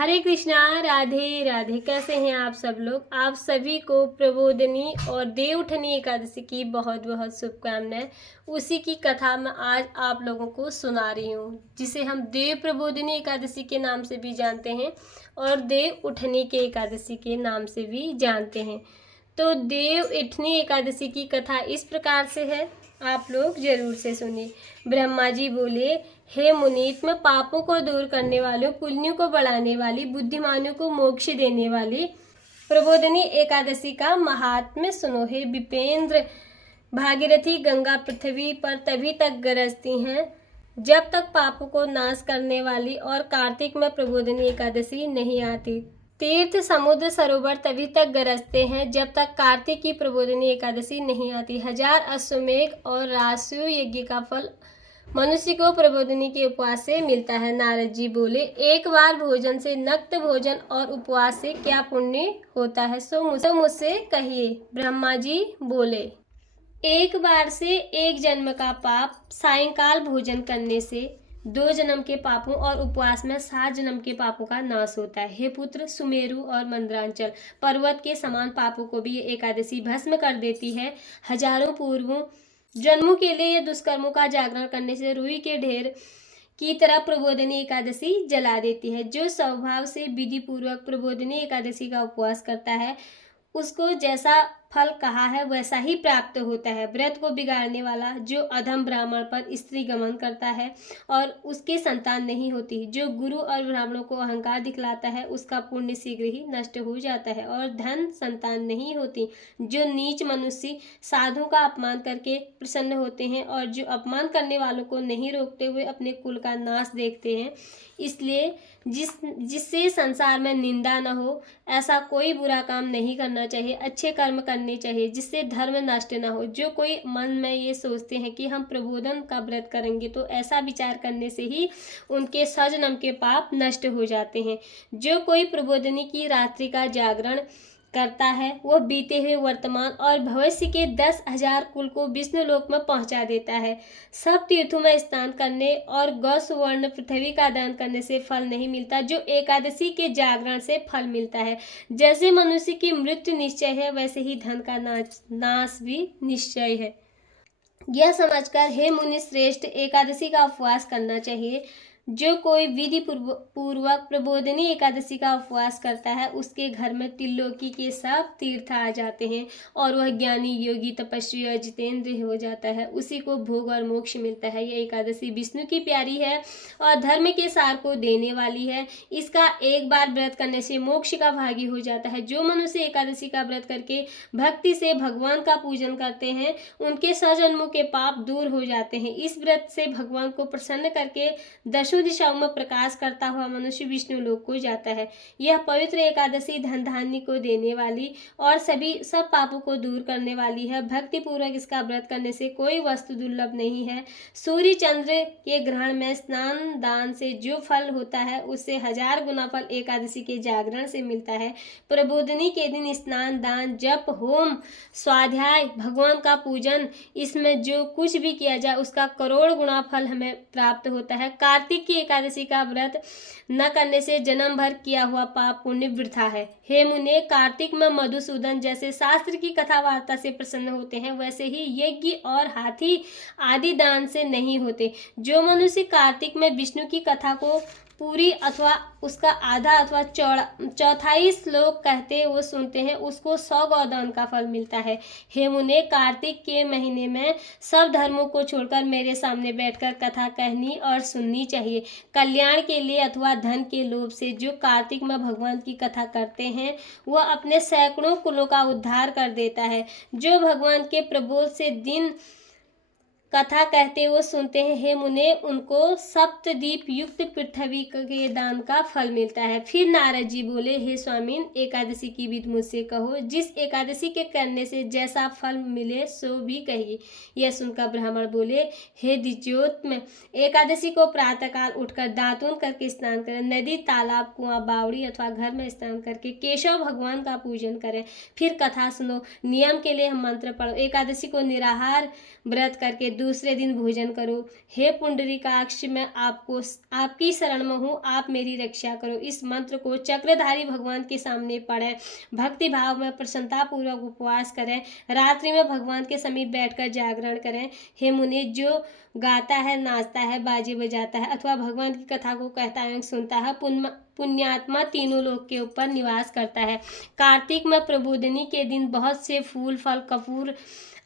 हरे कृष्णा, राधे राधे। कैसे हैं आप सब लोग? आप सभी को प्रबोधिनी और देवउठनी एकादशी की बहुत बहुत शुभकामनाएं। उसी की कथा मैं आज आप लोगों को सुना रही हूँ, जिसे हम देव प्रबोधिनी एकादशी के नाम से भी जानते हैं और देव उठनी के एकादशी के नाम से भी जानते हैं। तो देव उठनी एकादशी की कथा इस प्रकार से है, आप लोग जरूर से सुनिए। ब्रह्मा जी बोले, हे मुनीत्म, पापों को दूर करने वालों, पुण्यों को बढ़ाने वाली, बुद्धिमानों को मोक्ष देने वाली प्रबोधिनी एकादशी का महात्म्य सुनो। हे विपेंद्र, भागीरथी गंगा पृथ्वी पर तभी तक गरजती हैं जब तक पापों को नाश करने वाली और कार्तिक में प्रबोधिनी एकादशी नहीं आती। तीर्थ समुद्र सरोवर तभी तक गरजते हैं जब तक कार्तिक की प्रबोधिनी एकादशी नहीं आती। 1000 अश्वमेघ और राजसूय यज्ञ का फल मनुष्य को प्रबोधिनी के उपवास से मिलता है। नारद जी बोले, एक बार भोजन से, नक्त भोजन और उपवास से क्या पुण्य होता है, सो मुझसे कहिए। ब्रह्मा जी बोले, एक बार से एक जन्म का पाप, सायंकाल भोजन करने से 2 जन्म के पापों और उपवास में 7 जन्म के पापों का नाश होता है। हे पुत्र, सुमेरु और मंदरांचल पर्वत के समान पापों को भी ये एकादशी भस्म कर देती है। हजारों पूर्वों जन्मों के लिए ये दुष्कर्मों का जागरण करने से रुई के ढेर की तरह प्रबोधिनी एकादशी जला देती है। जो स्वभाव से विधि पूर्वक प्रबोधिनी एकादशी का उपवास करता है, उसको जैसा फल कहा है वैसा ही प्राप्त होता है। व्रत को बिगाड़ने वाला जो अधम ब्राह्मण पर स्त्री गमन करता है और उसके संतान नहीं होती, जो गुरु और ब्राह्मणों को अहंकार दिखलाता है, उसका पुण्य शीघ्र ही नष्ट हो जाता है और धन संतान नहीं होती। जो नीच मनुष्य साधु का अपमान करके प्रसन्न होते हैं और जो अपमान करने वालों को नहीं रोकते हुए अपने कुल का नाश देखते हैं, इसलिए जिससे संसार में निंदा न हो, ऐसा कोई बुरा काम नहीं करना चाहिए। अच्छे कर्म करने चाहिए जिससे धर्म नष्ट न हो। जो कोई मन में ये सोचते हैं कि हम प्रबोधन का व्रत करेंगे, तो ऐसा विचार करने से ही उनके 100 जन्म के पाप नष्ट हो जाते हैं। जो कोई प्रबोधिनी की रात्रि का जागरण करता है, वह बीते हुए वर्तमान और भविष्य के 10,000 कुल को विष्णु लोक में पहुंचा देता है। सब तीर्थों में स्नान करने और गौ सुवर्ण पृथ्वी का दान करने से फल नहीं मिलता, जो एकादशी के जागरण से फल मिलता है। जैसे मनुष्य की मृत्यु निश्चय है, वैसे ही धन का नाश भी निश्चय है। यह समझकर हे मुनि श्रेष्ठ, एकादशी का उपवास करना चाहिए। जो कोई विधि पूर्वक प्रबोधिनी एकादशी का उपवास करता है, उसके घर में त्रिलोकी के सब तीर्थ आ जाते हैं और वह ज्ञानी, योगी, तपस्वी और जितेंद्र हो जाता है। उसी को भोग और मोक्ष मिलता है। यह एकादशी विष्णु की प्यारी है और धर्म के सार को देने वाली है। इसका एक बार व्रत करने से मोक्ष का भागी हो जाता है। जो मनुष्य एकादशी का व्रत करके भक्ति से भगवान का पूजन करते हैं, उनके 100 जन्मों के पाप दूर हो जाते हैं। इस व्रत से भगवान को प्रसन्न करके दशों दिशाओं में प्रकाश करता हुआ मनुष्य विष्णु लोक को जाता है। यह पवित्र एकादशी धन धान्य को देने वाली और सब पापों को दूर करने वाली है। भक्ति पूर्वक इसका व्रत करने से कोई वस्तु दुर्लभ नहीं है। सूर्य चंद्र के ग्रहण में स्नान दान से जो फल होता है, उससे 1000 गुना फल एकादशी के जागरण से मिलता है। प्रबोधिनी के दिन स्नान दान, जप, होम, स्वाध्याय, भगवान का पूजन, इसमें जो कुछ भी किया जाए उसका करोड़ गुना फल हमें प्राप्त होता है। कार्तिक की एकादशी का व्रत न करने से जन्म भर किया हुआ पाप पुण्य वृथा है। हे मुने, कार्तिक में मधुसूदन जैसे शास्त्र की कथा वार्ता से प्रसन्न होते हैं, वैसे ही यज्ञ और हाथी आदि दान से नहीं होते। जो मनुष्य कार्तिक में विष्णु की कथा को पूरी अथवा उसका आधा अथवा चौथाई श्लोक कहते वो सुनते हैं, उसको 100 गौदान का फल मिलता है। हे मुने, कार्तिक के महीने में सब धर्मों को छोड़कर मेरे सामने बैठकर कथा कहनी और सुननी चाहिए। कल्याण के लिए अथवा धन के लोभ से जो कार्तिक में भगवान की कथा करते हैं, वह अपने सैकड़ों कुलों का उद्धार कर देता है। जो भगवान के प्रबोध से दिन कथा कहते वो सुनते हैं, हे मुने, उनको सप्तदीप युक्त पृथ्वी के दान का फल मिलता है। फिर नारद जी बोले, हे स्वामीन, एकादशी की विधि मुझसे कहो। जिस एकादशी के करने से जैसा फल मिले सो भी कहिए। यह सुनकर ब्राह्मण बोले, हे द्विजोत्तम, एकादशी को प्रातःकाल उठकर दातून करके स्नान करें। नदी, तालाब, कुआं, बावड़ी अथवा घर में स्नान करके केशव भगवान का पूजन करें। फिर कथा सुनो। नियम के लिए हम मंत्र पढ़ो। एकादशी को निराहार व्रत करके दूसरे दिन भोजन करो। हे पुंडरीकाक्ष, मैं आपकी शरण में हूँ, आप मेरी रक्षा करो। इस मंत्र को चक्रधारी भगवान के सामने पढ़ें। भक्ति भाव में प्रसन्नता पूर्वक उपवास करें। रात्रि में भगवान के समीप बैठकर जागरण करें। हे मुनि, जो गाता है, नाचता है, बाजे बजाता है अथवा भगवान की कथा को कहता है, सुनता है, पुण्यात्मा तीनों लोक के ऊपर निवास करता है। कार्तिक में प्रबोधनी के दिन बहुत से फूल, फल, कपूर,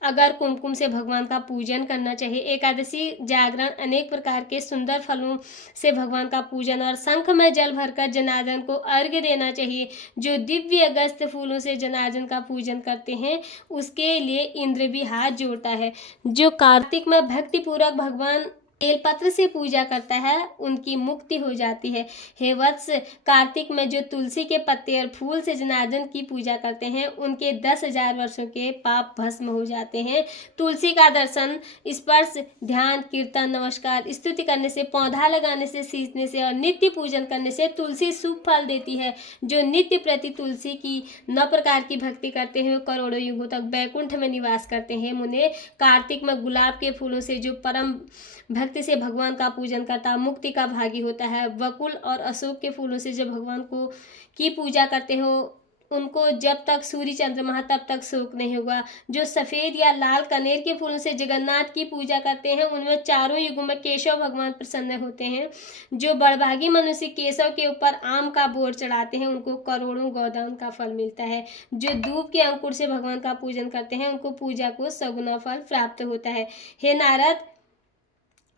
अगर कुमकुम से भगवान का पूजन करना चाहिए। एकादशी, जागरण, अनेक प्रकार के सुंदर फलों से भगवान का पूजन और शंख में जल भरकर जनार्दन को अर्घ्य देना चाहिए। जो दिव्य अगस्त फूलों से जनार्दन का पूजन करते हैं उसके लिए इंद्र भी हाथ जोड़ता है। जो कार्तिक में भक्तिपूर्वक भगवान बेलपत्र से पूजा करता है उनकी मुक्ति हो जाती है। हे वत्स, कार्तिक में जो तुलसी के पत्ते और फूल से जनार्दन की पूजा करते हैं उनके 10,000 वर्षों के पाप भस्म हो जाते हैं। तुलसी का दर्शन, स्पर्श, ध्यान, कीर्तन, नमस्कार, स्तुति करने से, पौधा लगाने से, सींचने से और नित्य पूजन करने से तुलसी शुभ फल देती है। जो नित्य प्रति तुलसी की 9 प्रकार की भक्ति करते हैं वो करोड़ों युगों तक बैकुंठ में निवास करते हैं। मुने, कार्तिक में गुलाब के फूलों से जो परम भक्ति से भगवान का पूजन करता मुक्ति का भागी होता है। वकुल और अशोक के फूलों से जब भगवान को की पूजा करते हो उनको जब तक सूर्य चंद्रमा तब तक शोक नहीं होगा। जो सफ़ेद या लाल कनेर के फूलों से जगन्नाथ की पूजा करते हैं उनमें चारों युगों में केशव भगवान प्रसन्न होते हैं। जो बड़भागी मनुष्य केशव के ऊपर आम का बोर चढ़ाते हैं उनको करोड़ों गोदान का फल मिलता है। जो दूब के अंकुर से भगवान का पूजन करते हैं उनको पूजा को सगुना फल प्राप्त होता है। हे नारद,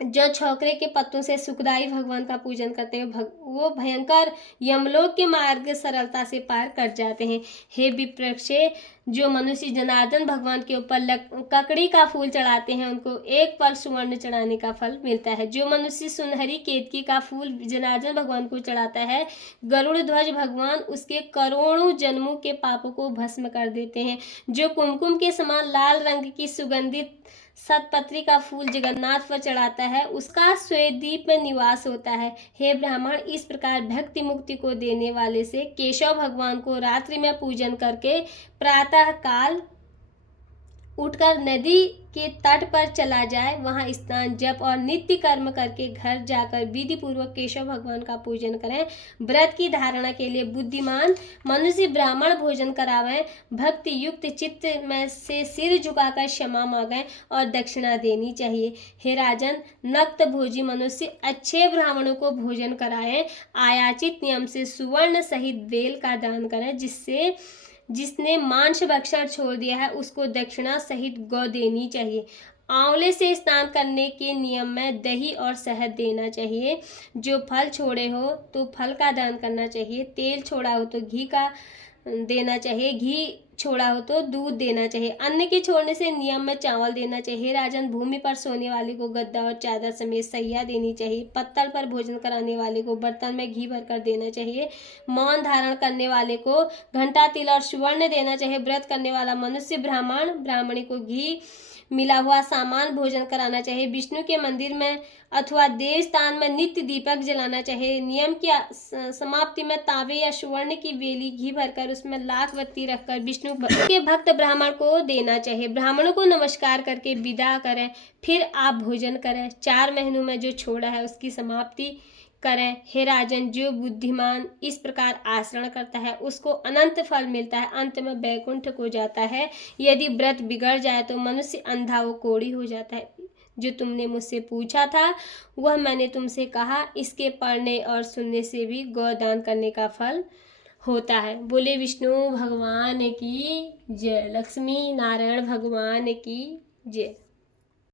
जो छोकरे के पत्तों से सुखदाई भगवान का पूजन करते हैं वो भयंकर यमलोक के मार्ग सरलता से पार कर जाते हैं। हे विप्रक्षे, जो मनुष्य जनार्दन भगवान के ऊपर ककड़ी का फूल चढ़ाते हैं उनको एक फल सुवर्ण चढ़ाने का फल मिलता है। जो मनुष्य सुनहरी केतकी का फूल जनार्दन भगवान को चढ़ाता है, गरुड़ ध्वज भगवान उसके करोड़ों जन्मों के पापों को भस्म कर देते हैं। जो कुमकुम के समान लाल रंग की सुगंधित सतपत्री का फूल जगन्नाथ पर चढ़ाता है उसका श्वेतद्वीप में निवास होता है। हे ब्राह्मण, इस प्रकार भक्ति मुक्ति को देने वाले से केशव भगवान को रात्रि में पूजन करके प्रातः काल उठकर नदी के तट पर चला जाए, वहां स्नान, जप और नित्य कर्म करके घर जाकर विधि पूर्वक केशव भगवान का पूजन करें। व्रत की धारणा के लिए बुद्धिमान मनुष्य ब्राह्मण भोजन करावें। भक्ति युक्त चित्त में से सिर झुकाकर क्षमा मांगें और दक्षिणा देनी चाहिए। हे राजन, नक्त भोजी मनुष्य अच्छे ब्राह्मणों को भोजन कराएं। आयाचित नियम से सुवर्ण सहित बेल का दान करें। जिसने मांस भक्षण छोड़ दिया है उसको दक्षिणा सहित गौ देनी चाहिए। आंवले से स्नान करने के नियम में दही और शहद देना चाहिए। जो फल छोड़े हो तो फल का दान करना चाहिए। तेल छोड़ा हो तो घी का देना चाहिए। घी छोड़ा हो तो दूध देना चाहिए। अन्न के छोड़ने से नियम में चावल देना चाहिए। राजन, भूमि पर सोने वाले को गद्दा और चादर समेत सैया देनी चाहिए। पत्तल पर भोजन कराने वाले को बर्तन में घी भरकर देना चाहिए। मौन धारण करने वाले को घंटा, तिल और सुवर्ण देना चाहिए। व्रत करने वाला मनुष्य ब्राह्मणी को घी मिला हुआ सामान भोजन कराना चाहिए। विष्णु के मंदिर में अथवा देव स्थान में नित्य दीपक जलाना चाहिए। नियम की समाप्ति में तांबे या सुवर्ण की बेली घी भरकर उसमें लाख बत्ती रखकर विष्णु के भक्त ब्राह्मण को देना चाहिए। ब्राह्मणों को नमस्कार करके विदा करें, फिर आप भोजन करें। 4 महीनों में जो छोड़ा है उसकी समाप्ति करें। हे राजन, जो बुद्धिमान इस प्रकार आचरण करता है उसको अनंत फल मिलता है, अंत में बैकुंठ को जाता है। यदि व्रत बिगड़ जाए तो मनुष्य अंधा व कोढ़ी हो जाता है। जो तुमने मुझसे पूछा था वह मैंने तुमसे कहा। इसके पढ़ने और सुनने से भी गौदान करने का फल होता है। बोले विष्णु भगवान की जय, लक्ष्मी नारायण भगवान की जय।